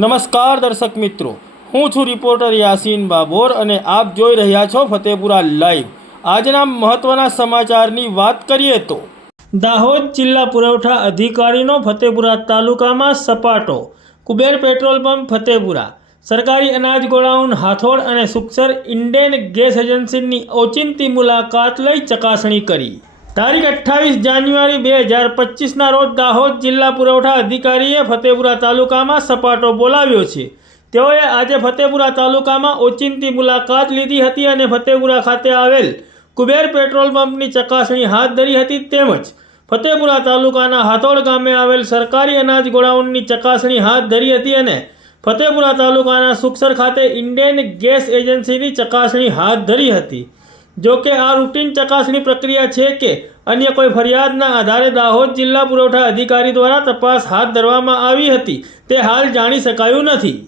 નમસ્કાર દર્શક મિત્રો, હું છું રિપોર્ટર યાસીન બાબોર અને આપ જોઈ રહ્યા છો ફતેપુરા લાઈવ। આજના મહત્વના સમાચારની વાત કરીએ તો દાહોદ જિલ્લા પુરવઠા અધિકારીનો ફતેપુરા તાલુકામાં સપાટો। કુબેર પેટ્રોલ પંપ ફતેપુરા, સરકારી અનાજ ગોડાઉન હાથોડ અને સુખસર ઇન્ડેન ગેસ એજન્સીની ઓચિંતી મુલાકાત લઈ ચકાસણી કરી। તારીખ 28 જાન્યુઆરી 2025ના રોજ દાહોદ જિલ્લા પુરવઠા અધિકારીએ ફતેપુરા તાલુકામાં સપાટો બોલાવ્યો છે। તેઓએ આજે ફતેપુરા તાલુકામાં ઓચિંતી મુલાકાત લીધી હતી અને ફતેપુરા ખાતે આવેલ કુબેર પેટ્રોલ પંપની ચકાસણી હાથ ધરી હતી તેમજ ફતેપુરા તાલુકાના હાથોડ ગામે આવેલ સરકારી અનાજ ગોડાઉનની ચકાસણી હાથ ધરી હતી અને ફતેપુરા તાલુકાના સુખસર ખાતે ઇન્ડેન ગેસ એજન્સીની ચકાસણી હાથ ધરી હતી। જો કે આ રૂટીન ચકાસણી પ્રક્રિયા છે કે અન્ય કોઈ ફરિયાદના આધારે દાહોદ જિલ્લા પુરવઠા અધિકારી દ્વારા તપાસ હાથ ધરવામાં આવી હતી તે હાલ જાણી શકાયું નથી।